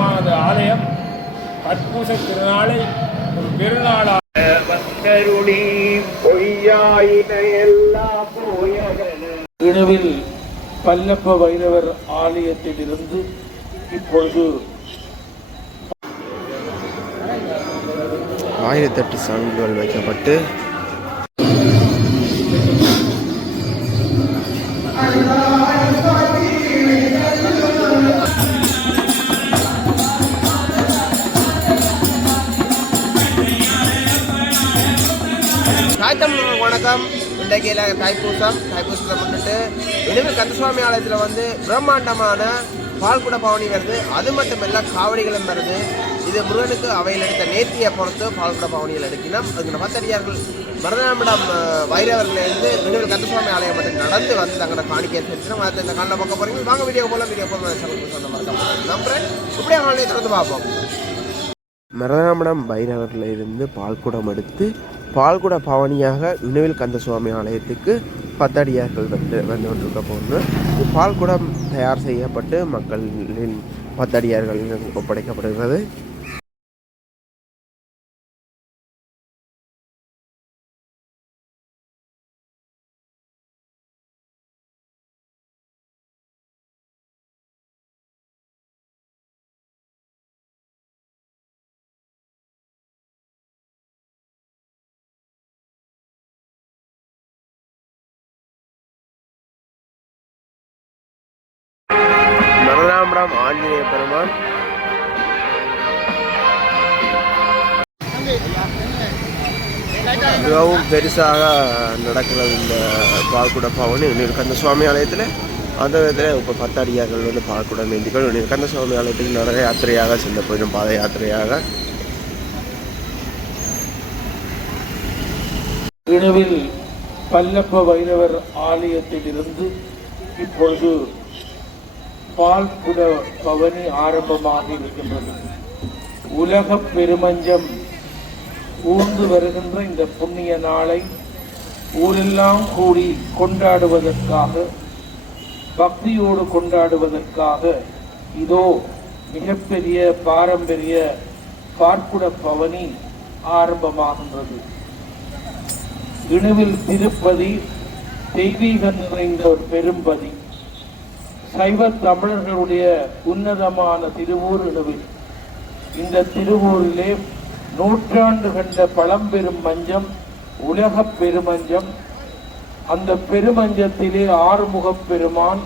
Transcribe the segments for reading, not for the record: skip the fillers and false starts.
புனிதமான ஆலயம் தைப்பூச திருநாளை ஒரு பெருநாளாக இணுவில் பல்லப்ப வைரவர் ஆலயத்தில் இருந்து இப்பொழுது 1008 சாங்குகள் வைக்கப்பட்டு வணக்கம். இன்றைக்கு தைப்பூசத்தை முன்னிட்டு இனிமேல் கந்தசுவாமி ஆலயத்தில் வந்து பிரம்மாண்டமான பால்குட பவனி வருது. அது மட்டும் இல்லை, காவடிகளும் வருது. இது முருகனுக்கு அவையில் எடுத்த நேர்த்தியை பொறுத்து பால்குட பவனியில் எடுக்கணும். அதுக்கு பத்தடியார்கள் மருதநாமிடம் வைரவர்களிலிருந்து இனிமேல் கந்தசுவாமி ஆலயம் மட்டும் நடந்து வந்து தங்களோட காணிக்கையை செலுத்தணும். அதை இந்த காலில் பார்க்க போகிறீங்க. வாங்க வீடியோ போல சொன்ன மாதிரி நம்புறேன். இப்படியே ஆலயத்தை வந்து பார்ப்போம். மருதநாமிடம் பைரவர்களிலிருந்து பால்குடம் எடுத்து பால்குட பவனியாக இணுவில் கந்தசுவாமி ஆலயத்துக்கு 10 அடியார்கள் வந்து கொண்டிருக்க போகணும். பால்குடம் தயார் செய்யப்பட்டு மக்களின் 10 அடியார்கள் ஒப்படைக்கப்படுகிறது. மருதநாமிடம் ஆஞ்சநேய பெருமான் மிகவும் பெருசாக நடக்கிறது இந்த பால்குட பவனி கந்தசுவாமி ஆலயத்தில். அந்த விதத்தில் இப்போ 10 அடியார்கள் வந்து பால்குட மேந்திகள் கந்தசுவாமி ஆலயத்துக்கு நிறைய யாத்திரையாக செல்ல போயிடும், பாத யாத்திரையாக. இணுவில் பல்லப்ப வைரவர் ஆலயத்தில் இருந்து இப்பொழுது பால்குட பவனி ஆரம்பமாக இருக்கின்றது. உலக பெருமஞ்சம் ஊர்ந்து வருகின்ற இந்த புண்ணிய நாளை ஊரெல்லாம் கூடி கொண்டாடுவதற்காக, பக்தியோடு கொண்டாடுவதற்காக இதோ மிகப்பெரிய பாரம்பரிய பால்குட பவனி ஆரம்பமாகின்றது. இணுவில் திருப்பதி தெய்வீகம் நிறைந்த ஒரு பெரும்பதி. சைவ தமிழர்களுடைய உன்னதமான திருவூர் இணுவில். இந்த திருவூரிலே நூற்றாண்டு கண்ட பழம்பெரும் மஞ்சம் உலக பெருமஞ்சம். அந்த பெருமஞ்சத்திலே ஆறுமுகப் பெருமான்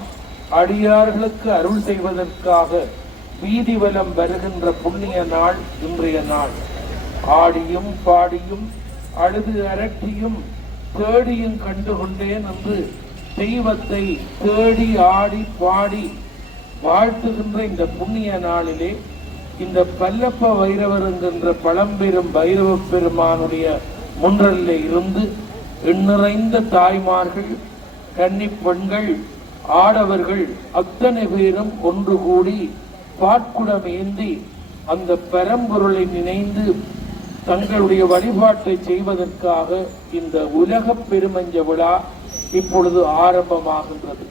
அடியார்களுக்கு அருள் செய்வதற்காக வீதி வலம் வருகின்ற புண்ணிய நாள் இன்றைய நாள். ஆடியும் பாடியும் அழுது அரட்டியும் தேடியும் கண்டுகொண்டேன் என்று தெய்வத்தை தேடி ஆடி பாடி வாழ்த்துகின்ற இந்த புண்ணிய நாளிலே இந்த பல்லப்ப வைரவர் என்கின்ற பழம்பெரும் பைரவ பெருமானுடைய முன்றலிலே இருந்து எண்ணிறைந்த தாய்மார்கள், கன்னி பெண்கள், ஆடவர்கள் அத்தனை பேரும் ஒன்று கூடி பாற்குடம் ஏந்தி அந்த பரம்பொருளை நினைந்து தங்களுடைய வழிபாட்டை செய்வதற்காக இந்த உலக பெருமஞ்ச விழா இப்பொழுது ஆரம்பமாகின்றது.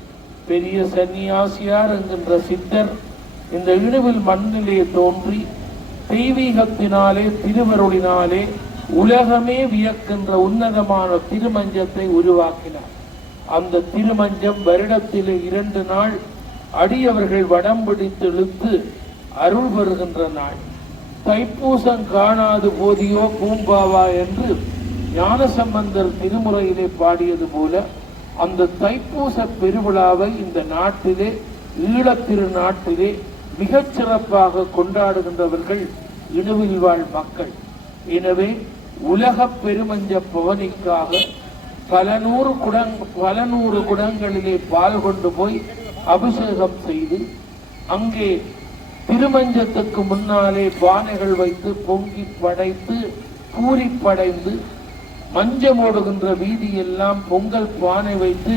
பெரிய சன்னியாசியார் என்கின்ற சித்தர் இந்த இணுவில் மண்ணிலே தோன்றி தெய்வீகத்தினாலே திருவருளினாலே உலகமே வியக்கின்ற உன்னதமான திருமஞ்சத்தை உருவாக்கினார். அந்த திருமஞ்சம் வருடத்திலே 2 நாள் அடியவர்கள் வடம் பிடித்து இழுத்து அருள் பெறுகின்ற நாள். தைப்பூசம் காணாது போதியோ பூம்பாவா என்று ஞானசம்பந்தர் திருமுறையிலே பாடியது போல அந்த தைப்பூச பெருவிழாவை இந்த நாட்டிலே, ஈழத்திரு நாட்டிலே மிகச் சிறப்பாக கொண்டாடுகின்றவர்கள் இணுவில் வாழ் மக்கள். எனவே உலக பெருமஞ்ச பவனிக்காக பல நூறு குடங்களிலே பால் கொண்டு போய் அபிஷேகம் செய்து அங்கே திருமஞ்சத்துக்கு முன்னாலே பானைகள் வைத்து பொங்கி படைத்து பூரி படைந்து மஞ்சம் ஓடுகின்ற வீதியெல்லாம் பொங்கல் பானை வைத்து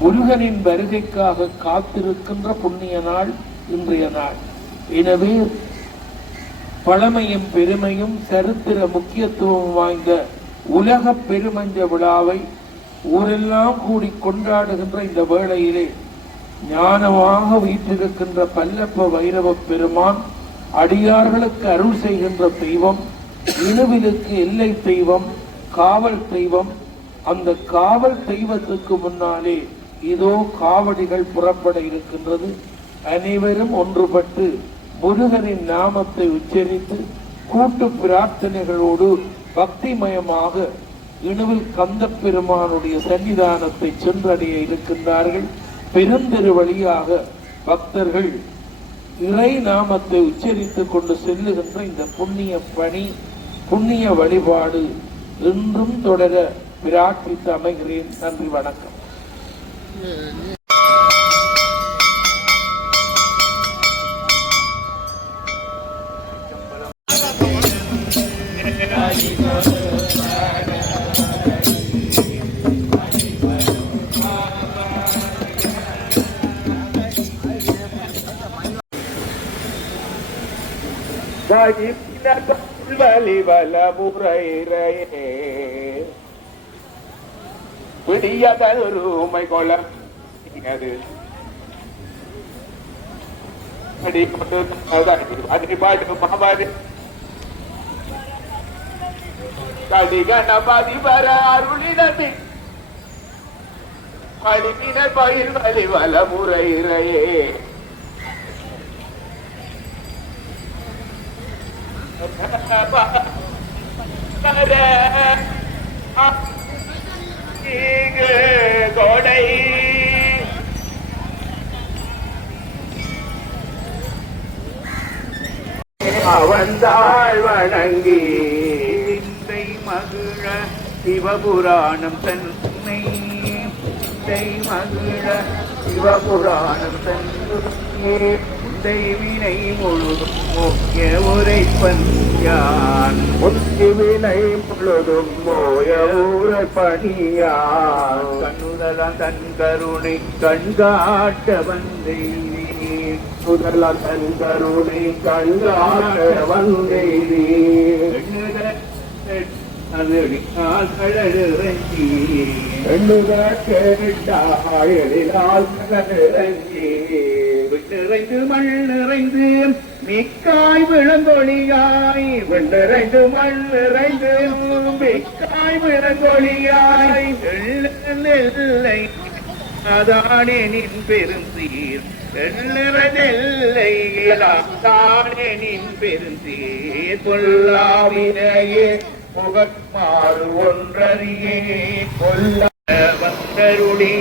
முருகனின் வருகைக்காக காத்திருக்கின்ற புண்ணிய நாள் இன்றைய நாள். எனவே பழமையும் பெருமையும் சரித்திர முக்கியத்துவம் வாய்ந்த உலக பெருமஞ்ச விழாவை ஊரெல்லாம் கூடி கொண்டாடுகின்ற இந்த வேளையிலே ஞானமாக வீற்றிருக்கின்ற பல்லப்ப வைரவ பெருமான் அடியார்களுக்கு அருள் செய்கின்ற தெய்வம், இணுவிலுக்கு எல்லை தெய்வம், காவல் தெய்வம். அந்த காவல் தெய்வத்துக்கு முன்னாலே இதோ காவடிகள் புறப்பட இருக்கின்றது. அனைவரும் ஒன்றுபட்டு முருகனின் நாமத்தை உச்சரித்து கூட்டு பிரார்த்தனைகளோடு பக்திமயமாக இணுவில் கந்த பெருமானுடைய சன்னிதானத்தை சென்றடைய இருக்கின்றார்கள். பெருந்தெரு வழியாக பக்தர்கள் இறை நாமத்தை உச்சரித்துக் கொண்டு செல்லுகின்ற இந்த புண்ணிய பணி, புண்ணிய வழிபாடு இன்றும் தொடர பிரார்த்தித்து அமைகிறேன். நன்றி, வணக்கம். விடியதருமை கொள கணபதி வர அருளினதி அடிப்பின பயிர் வலி வல முறையிறையே கோடை அவந்தாள் வணங்கி விந்தை மகிழ சிவபுராணம் தன்னை மகிழ சிவபுராணம் தன்னை வினை முழுதும் மோய உரைப்பன் யான் வினை முழுதும் மோய உரைப்பணியான் கண்ணுதலான் தன் கருணை கண்காட்ட வந்தெய்தி முதலான் தன் கருணை கண்காட்ட வந்தெய்தி கடலிறங்கி விண்ணிறைந்து மண் நிறைந்து மிக்காய் விளங்கொழியாய் விண்ணிறைந்து மண் நிறைந்து மிக்காய் விளங்கொழியாய் நெல்லை அதானே நின் பெருந்தீர் நெல்லை தானே நின் பெருந்தீர் பொல்லாவினையே புகட்மாறு ஒன்றறியே கொல்ல வந்தருளி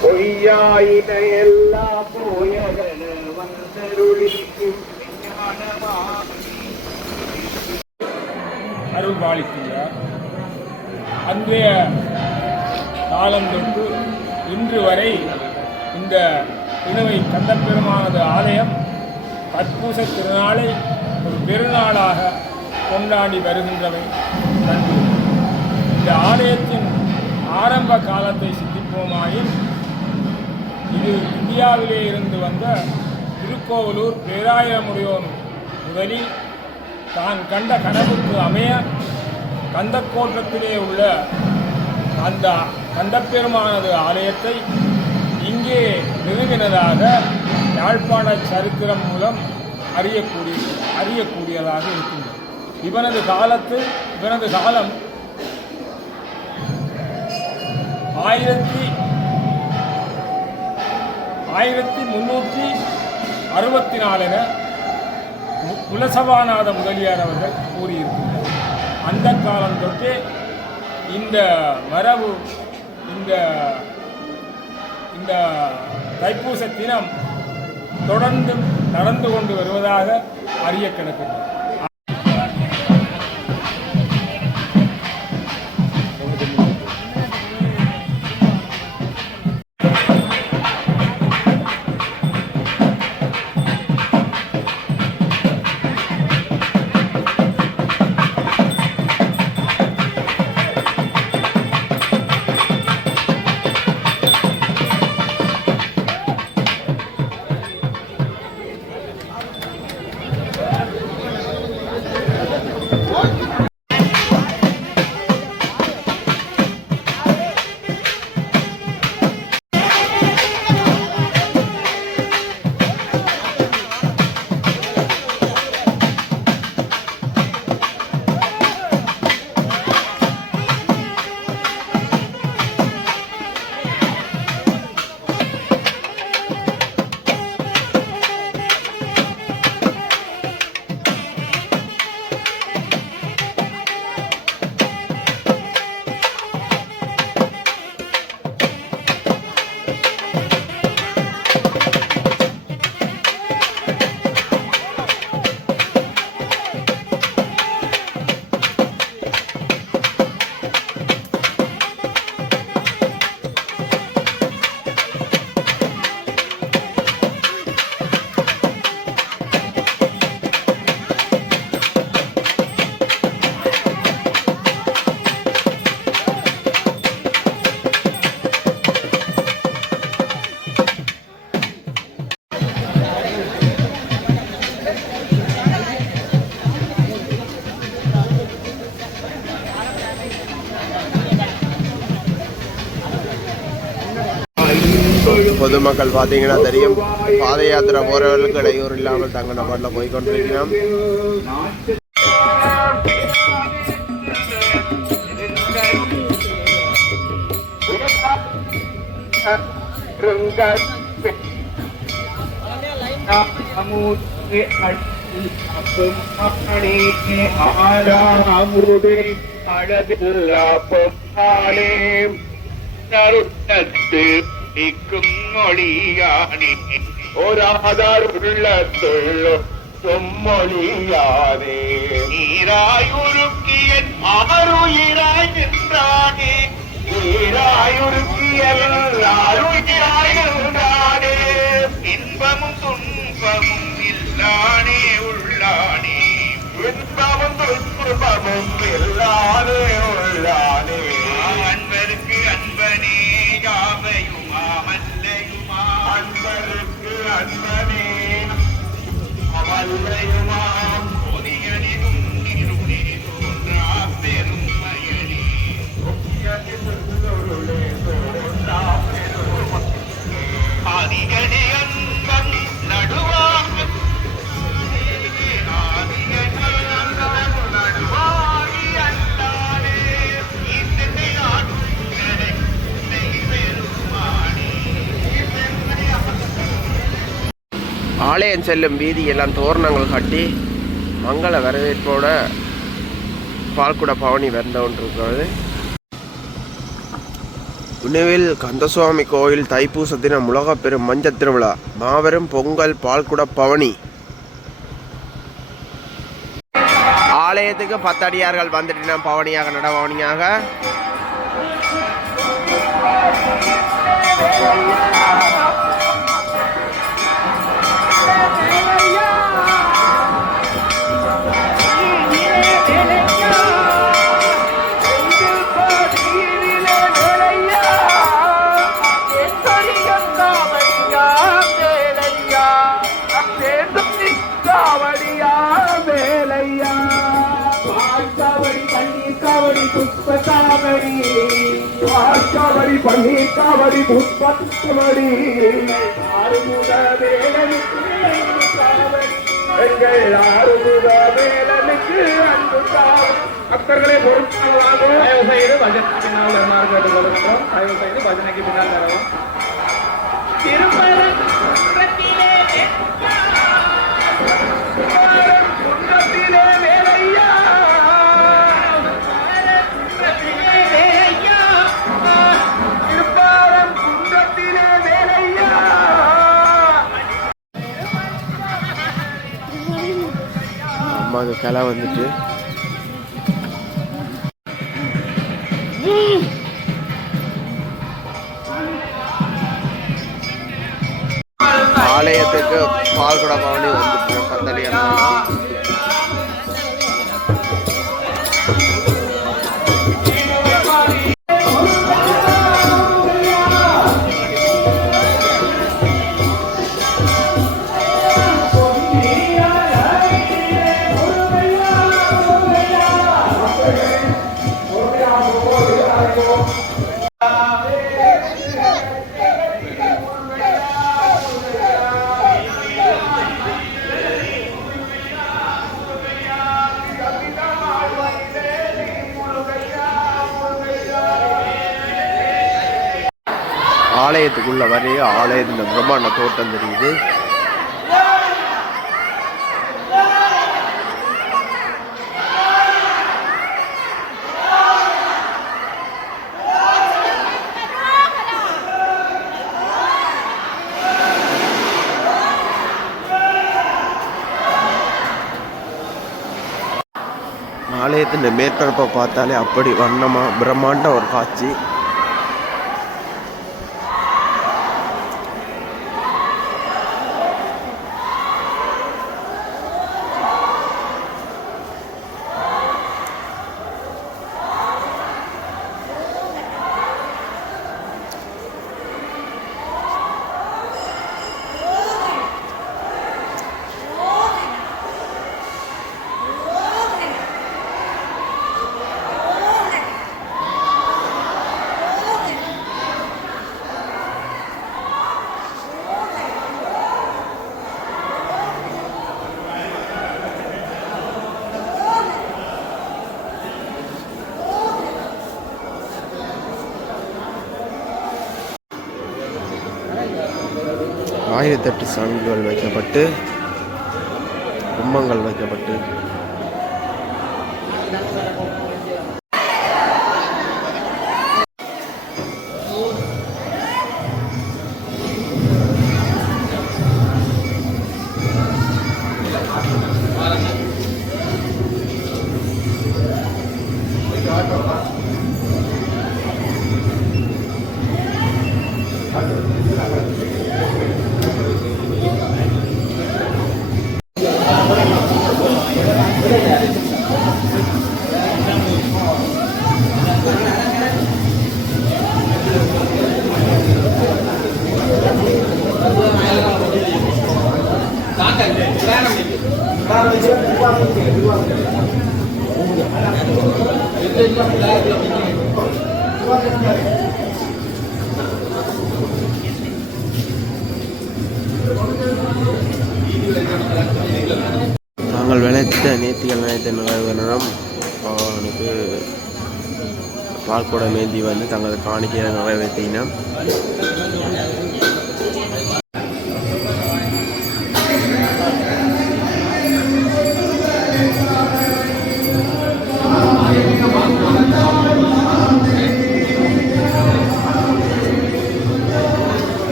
பொய்யாயின எல்லா போயகன வந்தருளி அருள் பாலிக்கின்றார். அன்றைய காலம் தொட்டு இன்று வரை இந்த இணுவை கந்தப்பெருமானது ஆலயம் தைப்பூச திருநாளை ஒரு பெருநாளாக கொண்டாடி வருகின்றவை. இந்த ஆலயத்தின் ஆரம்ப காலத்தை சிந்திப்போமாயின் இது இந்தியாவிலே இருந்து வந்த திருக்கோவலூர் பேராயமுடையோன் முதலில் தான் கண்ட கனவுக்கு அமைய கந்தக்கோட்டத்திலே உள்ள அந்த கந்தப்பெருமானது ஆலயத்தை இங்கே நிறுவினதாக யாழ்ப்பாண சரித்திரம் மூலம் அறியக்கூடியதாக இருக்கின்றது. இவனது காலம் 1364 என குலசபாநாத முதலியார் அவர்கள் கூறியிருக்கிறார். அந்த காலம் தொட்டு இந்த மரபு இந்த தைப்பூச தினம் தொடர்ந்து நடந்து கொண்டு வருவதாக அறிய கிடக்கிறது. பொதுமக்கள் பார்த்தீங்கன்னா தெரியும், பாத யாத்திரை போறவர்களுக்கு இடையூறு இல்லாமல் தங்க பாட்டில் போய்கொண்டிருக்கிறோம். மொழியாதே நீராயுருக்கிய ஆருயிராய் நின்றானே நீராயுருக்கிய ஆருயிராய் நின்றானே இன்பமும் துன்பமும் இல்லானே உள்ளானே இன்பமும் துன்பமும் இல்லானே உள்ளானே அன்பருக்கு அன்பனே யாவையுமா மல்லையுமா அன்பருக்கு அன்பனே வல்லையுமாம் பொதியனிலும் இருளே தோன்றா பெருமையனே ஆதிகனே அன்பன் நடுவாக நடுவாகி அண்டானே இசை பெருமானே ஆலயம் செல்லும் வீதி எல்லாம் தோரணங்கள் கட்டி மங்கள வரவேற்போட பால்குட பவனி வந்தோன்றிருக்கிறது. உணவில் கந்தசுவாமி கோயில் தைப்பூச தினம் உலக பெரும் மஞ்சள் திருவிழா, மாபெரும் பொங்கல் பால்குட பவனி. ஆலயத்துக்கு 10 அடியார்கள் வந்துட்டு பவனியாக நடபவனியாக காவடி பன்னீர் காவடி புஷ்படி ஆறுமுக வேலனுக்கு எங்கள் ஆறுமுக வேலனுக்கு அன்பு பக்தர்களே பொருட்களாக தயவு செய்து பஜனைக்கு பின்னால் வருமாறு கேட்டுக்கொள்கிறோம். தயவு செய்து பஜனைக்கு பின்னால் தரவும். குன்றத்திலே வேலையா அம்மாவுக்கு கிளை வந்துட்டு ஆலயத்துக்கு பால்குட பவனி வந்துட்டு 10 அடியார்கள். ஆலயத்துக்குள்ள வரைய ஆலயத்தின் பிரம்மாண்ட தோட்டம் தெரியுது. ஆலயத்தின் மேற்பரப்பை பார்த்தாலே அப்படி வண்ணமா பிரம்மாண்ட ஒரு காட்சி. 1008 சங்குகள் வைக்கப்பட்டு கும்பங்கள் வைக்கப்பட்டு தாங்கள் விளைத்த நேர்த்திகள் நினைத்த நிறைவேறணும் அவனுக்கு பால்கோட மேந்தி வந்து தங்களது காணிக்கையை நிறைவேற்றினோம்.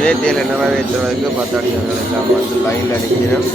நேர்த்தியில் நிறைவேற்றுவதற்கு 10 அடியார்கள் எல்லாம் வந்து லைனில் நிற்கிறோம்.